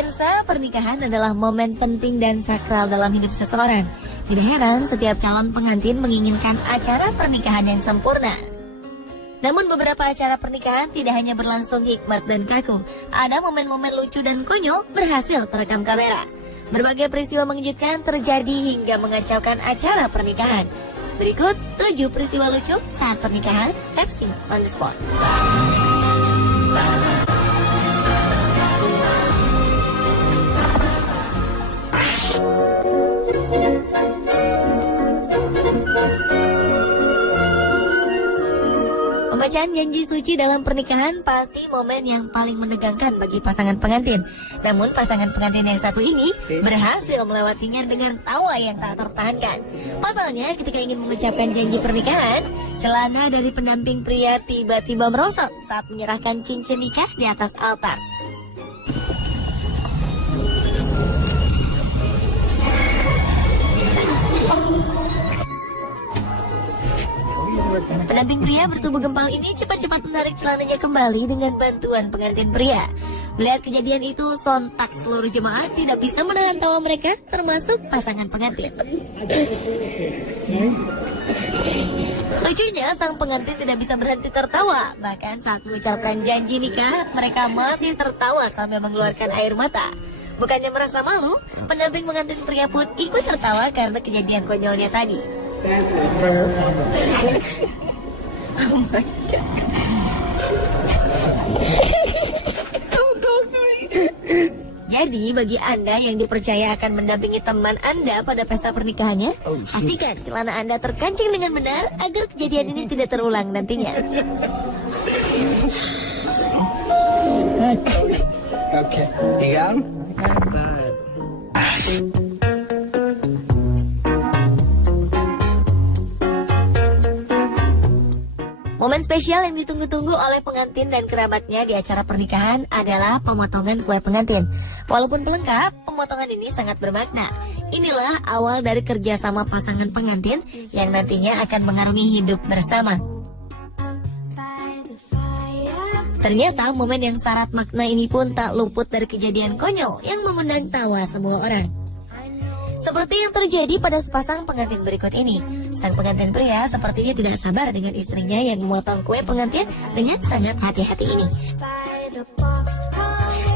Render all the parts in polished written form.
Pemirsa, pernikahan adalah momen penting dan sakral dalam hidup seseorang. Tidak heran setiap calon pengantin menginginkan acara pernikahan yang sempurna. Namun beberapa acara pernikahan tidak hanya berlangsung hikmat dan kaku. Ada momen-momen lucu dan konyol berhasil terekam kamera. Berbagai peristiwa mengejutkan terjadi hingga mengacaukan acara pernikahan. Berikut 7 peristiwa lucu saat pernikahan FC on the spot. Pembacaan janji suci dalam pernikahan pasti momen yang paling menegangkan bagi pasangan pengantin. Namun pasangan pengantin yang satu ini berhasil melewatinya dengan tawa yang tak tertahankan. Pasalnya ketika ingin mengucapkan janji pernikahan, celana dari pendamping pria tiba-tiba merosot saat menyerahkan cincin nikah di atas altar. Pendamping pria bertubuh gempal ini cepat-cepat menarik celananya kembali dengan bantuan pengantin pria. Melihat kejadian itu, sontak seluruh jemaah tidak bisa menahan tawa mereka, termasuk pasangan pengantin. Lucunya, sang pengantin tidak bisa berhenti tertawa. Bahkan saat mengucapkan janji nikah, mereka masih tertawa sambil mengeluarkan air mata. Bukannya merasa malu, pendamping pengantin pria pun ikut tertawa karena kejadian konyolnya tadi. Oh my God. Jadi bagi Anda yang dipercaya akan mendampingi teman Anda pada pesta pernikahannya, pastikan celana Anda terkancing dengan benar agar kejadian ini tidak terulang nantinya. Okay, you got him? Momen spesial yang ditunggu-tunggu oleh pengantin dan kerabatnya di acara pernikahan adalah pemotongan kue pengantin. Walaupun pelengkap, pemotongan ini sangat bermakna. Inilah awal dari kerjasama pasangan pengantin yang nantinya akan mengarungi hidup bersama. Ternyata momen yang syarat makna ini pun tak luput dari kejadian konyol yang mengundang tawa semua orang. Seperti yang terjadi pada sepasang pengantin berikut ini. Sang pengantin pria sepertinya tidak sabar dengan istrinya yang memotong kue pengantin dengan sangat hati-hati ini.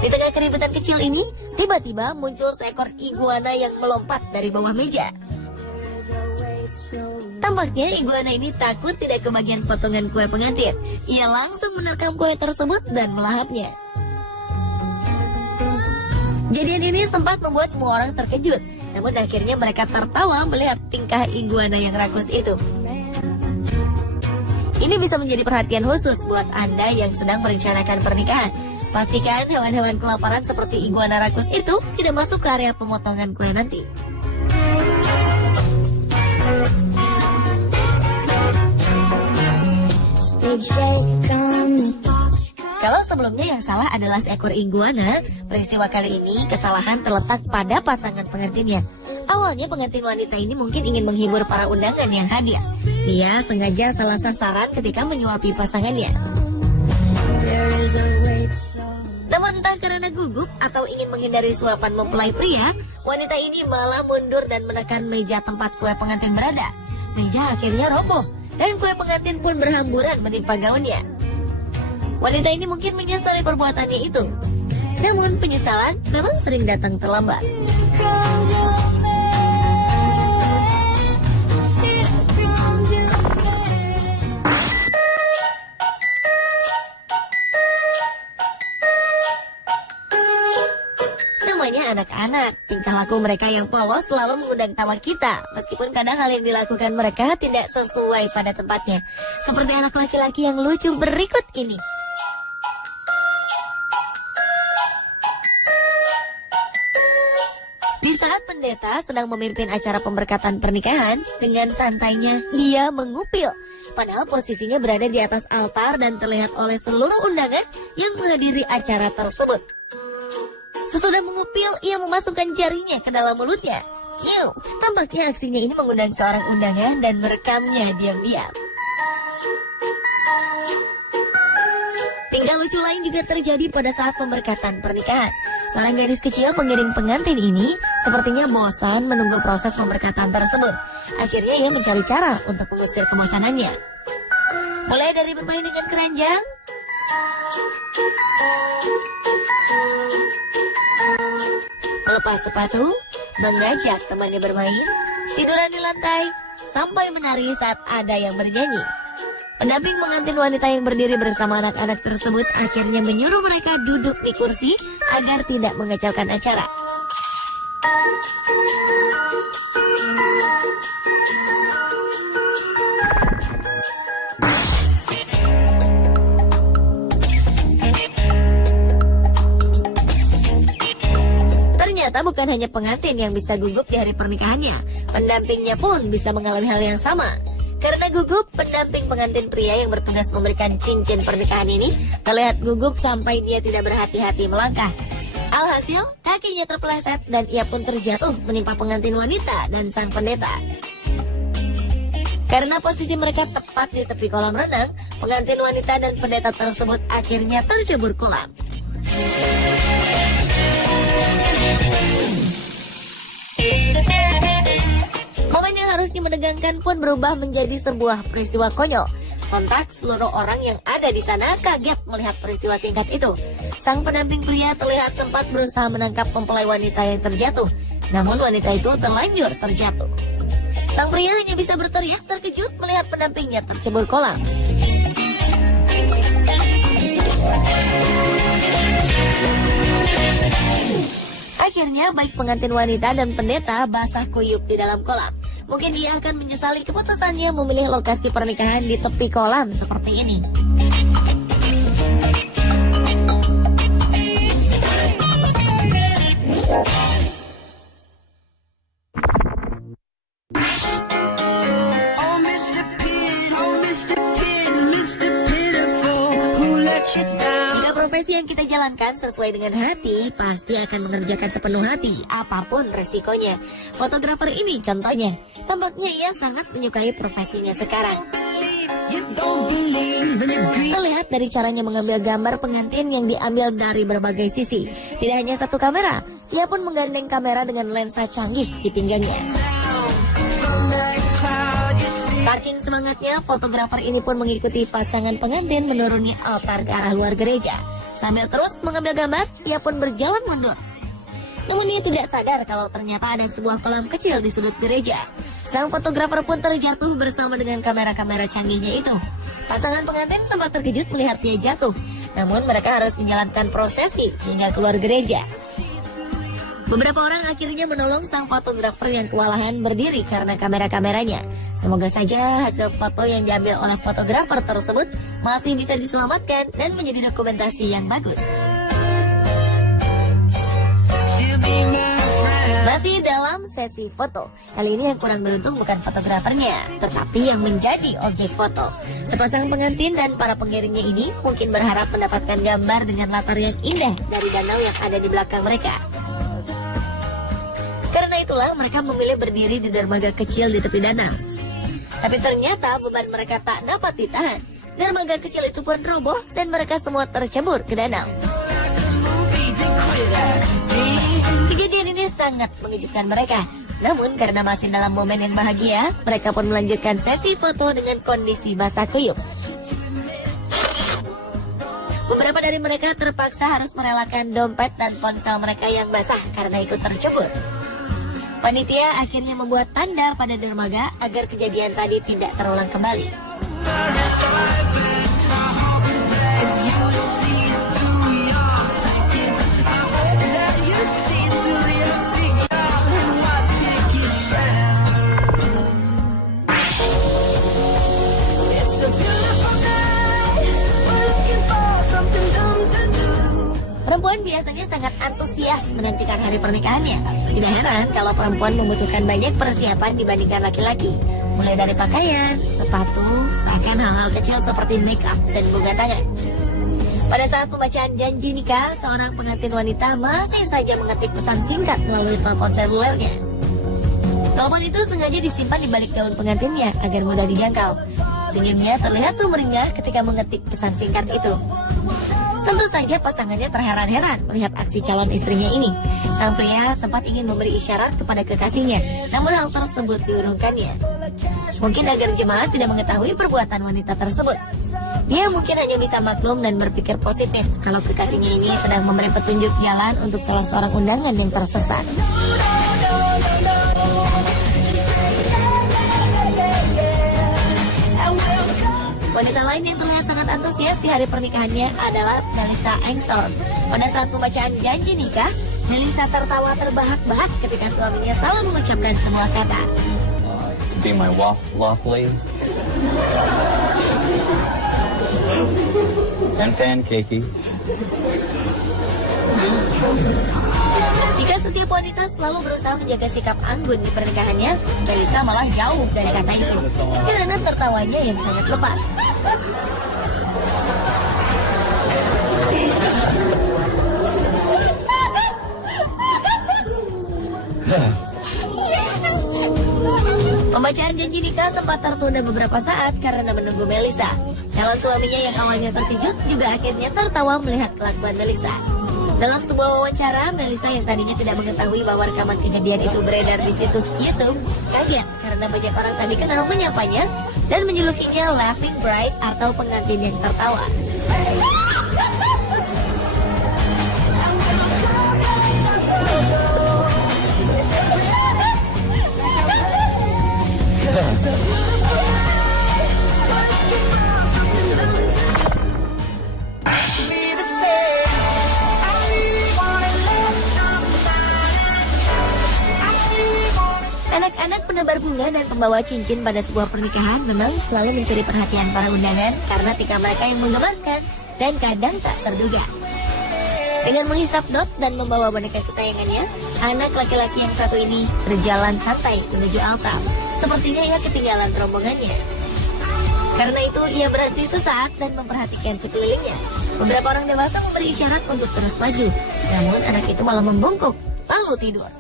Di tengah keributan kecil ini, tiba-tiba muncul seekor iguana yang melompat dari bawah meja. Tampaknya iguana ini takut tidak kebagian potongan kue pengantin. Ia langsung menerkam kue tersebut dan melahapnya. Kejadian ini sempat membuat semua orang terkejut. Namun akhirnya mereka tertawa melihat tingkah iguana yang rakus itu. Ini bisa menjadi perhatian khusus buat Anda yang sedang merencanakan pernikahan. Pastikan hewan-hewan kelaparan seperti iguana rakus itu tidak masuk ke area pemotongan kue nanti. Kalau sebelumnya yang salah adalah seekor iguana, peristiwa kali ini kesalahan terletak pada pasangan pengantinnya. Awalnya pengantin wanita ini mungkin ingin menghibur para undangan yang hadir. Dia sengaja salah sasaran ketika menyuapi pasangannya. Namun entah karena gugup atau ingin menghindari suapan mempelai pria, wanita ini malah mundur dan menekan meja tempat kue pengantin berada. Meja akhirnya roboh dan kue pengantin pun berhamburan menimpa gaunnya. Wanita ini mungkin menyesali perbuatannya itu. Namun penyesalan memang sering datang terlambat. Namanya anak-anak, tingkah laku mereka yang polos selalu mengundang tawa kita. Meskipun kadang hal yang dilakukan mereka tidak sesuai pada tempatnya. Seperti anak laki-laki yang lucu berikut ini. Di saat pendeta sedang memimpin acara pemberkatan pernikahan, dengan santainya dia mengupil. Padahal posisinya berada di atas altar dan terlihat oleh seluruh undangan yang menghadiri acara tersebut. Sesudah mengupil, ia memasukkan jarinya ke dalam mulutnya. Tampaknya aksinya ini mengundang seorang undangan dan merekamnya diam-diam. Tingkah lucu lain juga terjadi pada saat pemberkatan pernikahan. Seorang gadis kecil pengiring pengantin ini sepertinya bosan menunggu proses pemberkatan tersebut. Akhirnya ia mencari cara untuk mengusir kebosanannya. Mulai dari bermain dengan keranjang, melepas sepatu, mengajak temannya bermain, tiduran di lantai, sampai menari saat ada yang bernyanyi. Pendamping pengantin wanita yang berdiri bersama anak-anak tersebut akhirnya menyuruh mereka duduk di kursi agar tidak mengacaukan acara. Ternyata bukan hanya pengantin yang bisa gugup di hari pernikahannya, pendampingnya pun bisa mengalami hal yang sama. Karena gugup, pendamping pengantin pria yang bertugas memberikan cincin pernikahan ini terlihat gugup sampai dia tidak berhati-hati melangkah. Alhasil, kakinya terpeleset dan ia pun terjatuh menimpa pengantin wanita dan sang pendeta. Karena posisi mereka tepat di tepi kolam renang, pengantin wanita dan pendeta tersebut akhirnya tercebur kolam. Momen yang harusnya menegangkan pun berubah menjadi sebuah peristiwa konyol. Sontak seluruh orang yang ada di sana kaget melihat peristiwa singkat itu. Sang pendamping pria terlihat sempat berusaha menangkap mempelai wanita yang terjatuh. Namun wanita itu terlanjur terjatuh. Sang pria hanya bisa berteriak terkejut melihat pendampingnya tercebur kolam. Akhirnya baik pengantin wanita dan pendeta basah kuyup di dalam kolam. Mungkin dia akan menyesali keputusannya memilih lokasi pernikahan di tepi kolam seperti ini. Jika profesi yang kita jalankan sesuai dengan hati, pasti akan mengerjakan sepenuh hati, apapun resikonya. Fotografer ini contohnya, tampaknya ia sangat menyukai profesinya sekarang. Terlihat dari caranya mengambil gambar pengantin yang diambil dari berbagai sisi. Tidak hanya satu kamera, ia pun menggandeng kamera dengan lensa canggih di pinggangnya. Saking semangatnya, fotografer ini pun mengikuti pasangan pengantin menuruni altar ke arah luar gereja. Sambil terus mengambil gambar, ia pun berjalan mundur. Namun ia tidak sadar kalau ternyata ada sebuah kolam kecil di sudut gereja. Sang fotografer pun terjatuh bersama dengan kamera-kamera canggihnya itu. Pasangan pengantin sempat terkejut melihat dia jatuh. Namun mereka harus menjalankan prosesi hingga keluar gereja. Beberapa orang akhirnya menolong sang fotografer yang kewalahan berdiri karena kamera-kameranya. Semoga saja hasil foto yang diambil oleh fotografer tersebut masih bisa diselamatkan dan menjadi dokumentasi yang bagus. Masih dalam sesi foto, kali ini yang kurang beruntung bukan fotografernya, tetapi yang menjadi objek foto. Sepasang pengantin dan para pengiringnya ini mungkin berharap mendapatkan gambar dengan latar yang indah dari danau yang ada di belakang mereka. Karena itulah mereka memilih berdiri di dermaga kecil di tepi danau. Tapi ternyata beban mereka tak dapat ditahan. Dermaga kecil itu pun roboh dan mereka semua tercebur ke danau. Kejadian ini sangat mengejutkan mereka. Namun karena masih dalam momen yang bahagia, mereka pun melanjutkan sesi foto dengan kondisi basah kuyup. Beberapa dari mereka terpaksa harus merelakan dompet dan ponsel mereka yang basah karena ikut tercebur. Panitia akhirnya membuat tanda pada dermaga agar kejadian tadi tidak terulang kembali. Perempuan biasanya sangat antusias menantikan hari pernikahannya. Tidak heran kalau perempuan membutuhkan banyak persiapan dibandingkan laki-laki. Mulai dari pakaian, sepatu, bahkan hal-hal kecil seperti make up dan bunga tangan. Pada saat pembacaan janji nikah, seorang pengantin wanita masih saja mengetik pesan singkat melalui telepon selulernya. Telepon itu sengaja disimpan di balik daun pengantinnya agar mudah dijangkau. Senyumnya terlihat sumringah ketika mengetik pesan singkat itu. Tentu saja pasangannya terheran-heran melihat aksi calon istrinya ini. Sang pria sempat ingin memberi isyarat kepada kekasihnya, namun hal tersebut diurungkannya. Mungkin agar jemaat tidak mengetahui perbuatan wanita tersebut. Dia mungkin hanya bisa maklum dan berpikir positif kalau kekasihnya ini sedang memberi petunjuk jalan untuk salah seorang undangan yang tersesat. Wanita lain yang terlihat sangat antusias di hari pernikahannya adalah Melissa Angstorm. Pada saat pembacaan janji nikah, Melissa tertawa terbahak-bahak ketika suaminya salah mengucapkan semua kata. To be my waffly and pancakey. Jika setiap wanita selalu berusaha menjaga sikap anggun di pernikahannya, Melissa malah jauh dari kata itu karena tertawanya yang sangat lepas. Pembacaan janji nikah sempat tertunda beberapa saat karena menunggu Melissa. Calon suaminya yang awalnya terkejut juga akhirnya tertawa melihat kelakuan Melissa. Dalam sebuah wawancara, Melissa yang tadinya tidak mengetahui bahwa rekaman kejadian itu beredar di situs YouTube, kaget karena banyak orang tadi kenal menyapanya dan menjulukinya Laughing Bride atau pengantin yang tertawa. Anak-anak penebar bunga dan pembawa cincin pada sebuah pernikahan memang selalu mencuri perhatian para undangan karena tingkah mereka yang menggemaskan dan kadang tak terduga. Dengan menghisap dot dan membawa boneka kesayangannya, anak laki-laki yang satu ini berjalan santai menuju altar. Sepertinya ia ketinggalan rombongannya. Karena itu ia berhenti sesaat dan memperhatikan sekelilingnya. Beberapa orang dewasa memberi isyarat untuk terus maju, namun anak itu malah membungkuk lalu tidur.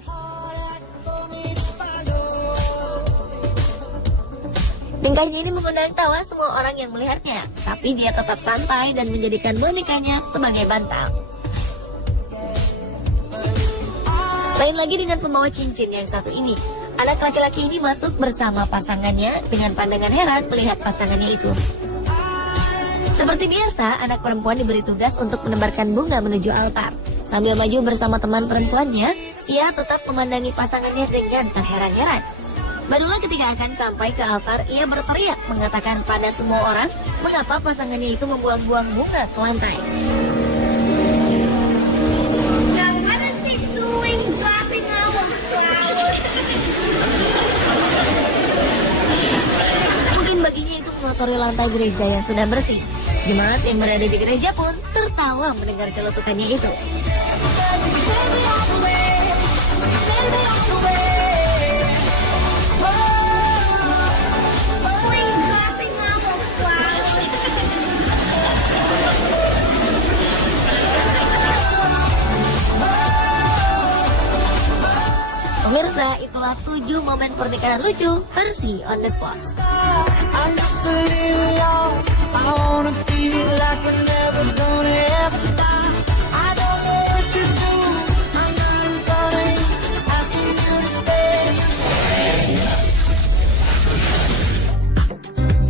Tingkahnya ini mengundang tawa semua orang yang melihatnya, tapi dia tetap santai dan menjadikan bonekanya sebagai bantal. Lain lagi dengan pembawa cincin yang satu ini. Anak laki-laki ini masuk bersama pasangannya dengan pandangan heran melihat pasangannya itu. Seperti biasa, anak perempuan diberi tugas untuk menebarkan bunga menuju altar. Sambil maju bersama teman perempuannya, ia tetap memandangi pasangannya dengan terheran-heran. Barulah ketika akan sampai ke altar, ia berteriak mengatakan pada semua orang mengapa pasangannya itu membuang-buang bunga ke lantai. Mungkin baginya itu mengotori lantai gereja yang sudah bersih. Jemaat yang berada di gereja pun tertawa mendengar celutukannya itu. Pemirsa, itulah 7 momen pernikahan lucu versi On The Spot.